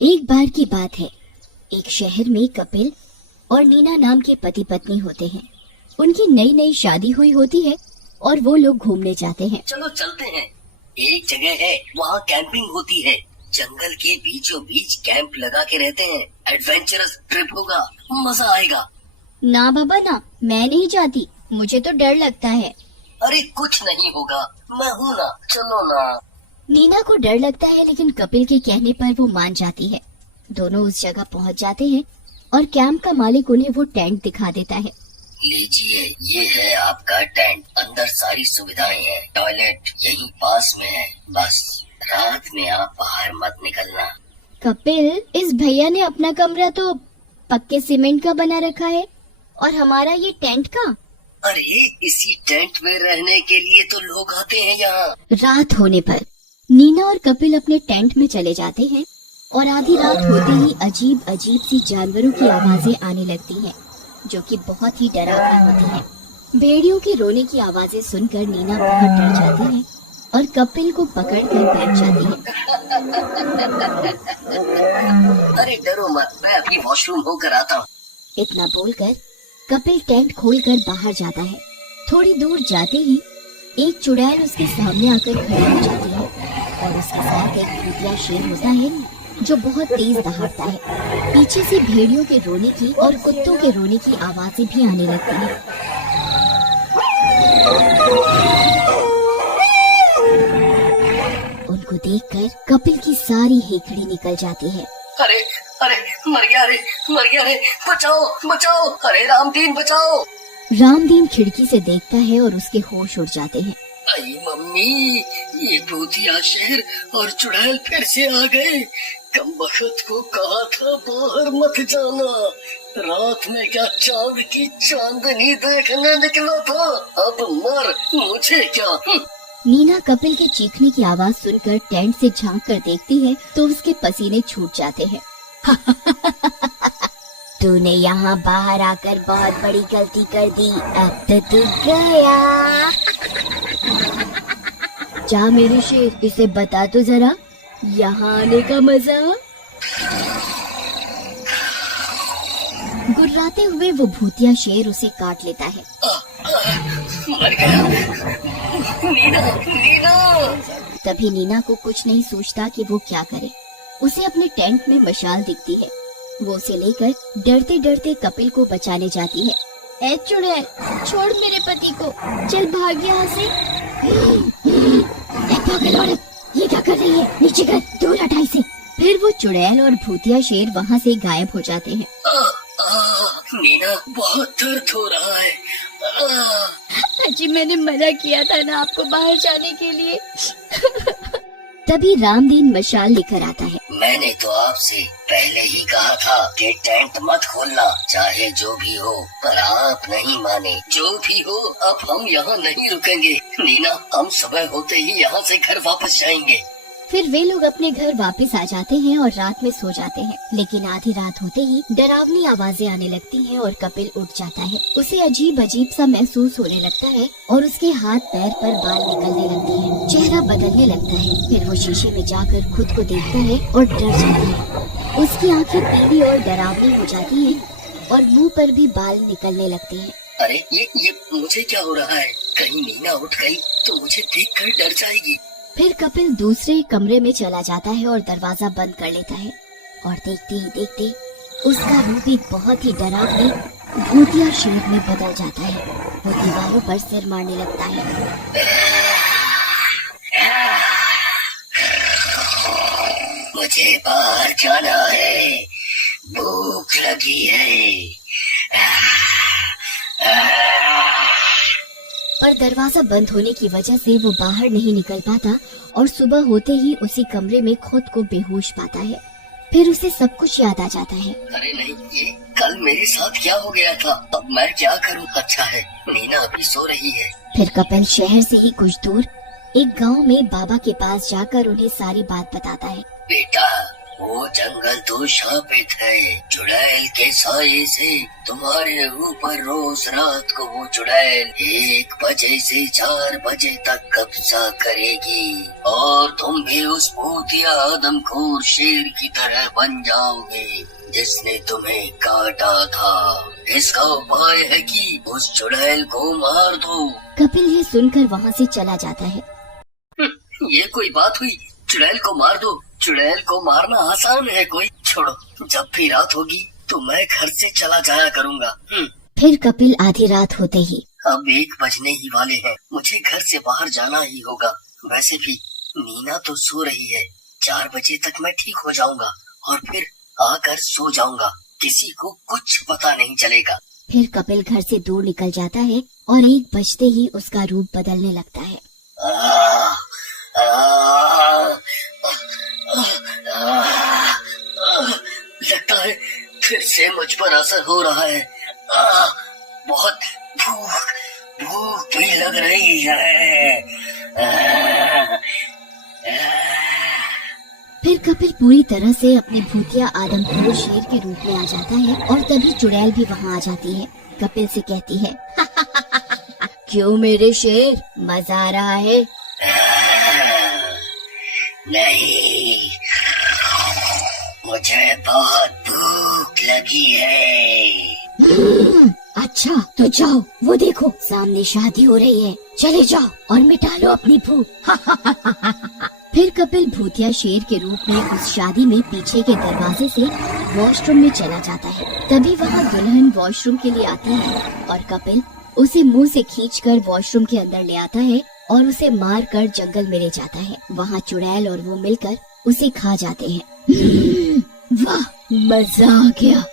एक बार की बात है, एक शहर में कपिल और नीना नाम के पति पत्नी होते हैं। उनकी नई नई शादी हुई होती है और वो लोग घूमने जाते हैं। चलो चलते हैं। एक जगह है, वहाँ कैंपिंग होती है। जंगल के बीचों बीच कैंप लगा के रहते हैं। एडवेंचरस ट्रिप होगा, मजा आएगा। ना बाबा ना, मैं नहीं जाती, मुझे तो डर लगता है। अरे कुछ नहीं होगा, मैं हूँ ना, चलो ना। नीना को डर लगता है, लेकिन कपिल के कहने पर वो मान जाती है। दोनों उस जगह पहुंच जाते हैं और कैंप का मालिक उन्हें वो टेंट दिखा देता है। लीजिए, ये है आपका टेंट। अंदर सारी सुविधाएं हैं। टॉयलेट यहीं पास में है। बस रात में आप बाहर मत निकलना। कपिल, इस भैया ने अपना कमरा तो पक्के सीमेंट का बना रखा है और हमारा ये टेंट का। अरे इसी टेंट में रहने के लिए तो लोग आते हैं यहाँ। रात होने पर नीना और कपिल अपने टेंट में चले जाते हैं और आधी रात होते ही अजीब अजीब सी जानवरों की आवाजें आने लगती हैं, जो कि बहुत ही डरावनी होती हैं। भेड़ियों के रोने की आवाजें सुनकर नीना बहुत डर जाती है और कपिल को पकड़कर बैठ जाती है। अरे डरो मत, मैं अभी वॉशरूम होकर आता हूँ। इतना बोलकर कपिल टेंट खोलकर बाहर जाता है। थोड़ी दूर जाते ही एक चुड़ैल उसके सामने आकर खड़ी हो जाती है और उसके साथ एक भूतिया शेर होता है जो बहुत तेज दहाड़ता है। पीछे से भेड़ियों के रोने की और कुत्तों के रोने की आवाजें भी आने लगती हैं। उनको देखकर कपिल की सारी हेकड़ी निकल जाती है। अरे अरे मर गया रे, मर गया रे, बचाओ बचाओ, अरे रामदीन बचाओ। रामदीन खिड़की से देखता है और उसके होश उड़ जाते हैं। आई मम्मी, ये भूतिया शेर और चुड़ैल फिर से आ गए। कमबख्त को कहा था बाहर मत जाना। रात में क्या चांद की चांदनी देखने निकला था, अब मर, मुझे क्या। नीना कपिल के चीखने की आवाज सुनकर टेंट से झांक कर देखती है तो उसके पसीने छूट जाते हैं। तूने यहाँ बाहर आकर बहुत बड़ी गलती कर दी, अब तो तू गया। जा मेरे शेर, इसे बता तो जरा यहाँ आने का मजा। गुर्राते हुए वो भूतिया शेर उसे काट लेता है। मर गया। नीना, नीना। तभी नीना को कुछ नहीं सूझता कि वो क्या करे। उसे अपने टेंट में मशाल दिखती है। वो उसे लेकर डरते डरते कपिल को बचाने जाती है। ए चुड़ैल, छोड़ मेरे पति को, चल भाग यहाँ से। पागल औरत, ये क्या कर रही है? नीचे कर, दूर हटा इसे। फिर वो चुड़ैल और भूतिया शेर वहाँ से गायब हो जाते हैं। नीना, बहुत दर्द हो रहा है। अजी, मैंने मना किया था ना आपको बाहर जाने के लिए। तभी रामदीन मशाल लेकर आता है। मैंने तो आपसे पहले ही कहा था कि टेंट मत खोलना, चाहे जो भी हो, पर आप नहीं माने। जो भी हो, अब हम यहाँ नहीं रुकेंगे। नीना, हम सुबह होते ही यहाँ से घर वापस जाएंगे। फिर वे लोग अपने घर वापस आ जाते हैं और रात में सो जाते हैं। लेकिन आधी रात होते ही डरावनी आवाजें आने लगती हैं और कपिल उठ जाता है। उसे अजीब अजीब सा महसूस होने लगता है और उसके हाथ पैर पर बाल निकलने लगते हैं, चेहरा बदलने लगता है। फिर वो शीशे में जाकर खुद को देखता है और डर जाता है। उसकी आंखें पीली और डरावनी हो जाती है और मुँह पर भी बाल निकलने लगते हैं। अरे ये मुझे क्या हो रहा है? कहीं नीना उठ गई तो मुझे देखकर डर जाएगी। फिर कपिल दूसरे कमरे में चला जाता है और दरवाजा बंद कर लेता है और देखते ही देखते उसका रूप एक बहुत ही डरावनी भूतिया शेर में बदल जाता है। वो दीवारों पर सिर मारने लगता है। मुझे बाहर जाना है, भूख लगी है। पर दरवाजा बंद होने की वजह से वो बाहर नहीं निकल पाता और सुबह होते ही उसी कमरे में खुद को बेहोश पाता है। फिर उसे सब कुछ याद आ जाता है। अरे नहीं, ये कल मेरे साथ क्या हो गया था? अब मैं क्या करूं? अच्छा है, नीना अभी सो रही है। फिर कपिल शहर से ही कुछ दूर एक गांव में बाबा के पास जाकर उन्हें सारी बात बताता है। बेटा, वो जंगल तो शापित है। चुड़ैल के साये से तुम्हारे ऊपर रोज रात को वो चुड़ैल 1 बजे से 4 बजे तक कब्जा करेगी और तुम भी उस भूतिया आदमखोर शेर की तरह बन जाओगे जिसने तुम्हें काटा था। इसका उपाय है कि उस चुड़ैल को मार दो। कपिल ये सुनकर वहाँ से चला जाता है। ये कोई बात हुई? चुड़ैल को मार दो। चुड़ैल को मारना आसान है कोई? छोड़ो, जब भी रात होगी तो मैं घर से चला जाया करूँगा। फिर कपिल आधी रात होते ही अब 1 बजने ही वाले हैं, मुझे घर से बाहर जाना ही होगा। वैसे भी मीना तो सो रही है, 4 बजे तक मैं ठीक हो जाऊंगा और फिर आकर सो जाऊंगा, किसी को कुछ पता नहीं चलेगा। फिर कपिल घर से दूर निकल जाता है और 1 बजते ही उसका रूप बदलने लगता है। लगता है फिर से मुझ पर असर हो रहा है। बहुत भूख भी लग रही है। फिर कपिल पूरी तरह से अपने भूतिया आदमखोर शेर के रूप में आ जाता है और तभी चुड़ैल भी वहाँ आ जाती है। कपिल से कहती है, क्यों मेरे शेर, मजा आ रहा है? नहीं, मुझे बहुत भूख लगी है। अच्छा तो जाओ, वो देखो सामने शादी हो रही है, चले जाओ और मिटा लो अपनी भूख। फिर कपिल भूतिया शेर के रूप में उस शादी में पीछे के दरवाजे से वॉशरूम में चला जाता है। तभी वहाँ दुल्हन वॉशरूम के लिए आती है और कपिल उसे मुंह से खींचकर वॉशरूम के अंदर ले आता है और उसे मार कर जंगल में ले जाता है। वहाँ चुड़ैल और वो मिलकर उसे खा जाते हैं। वाह, मजा आ गया।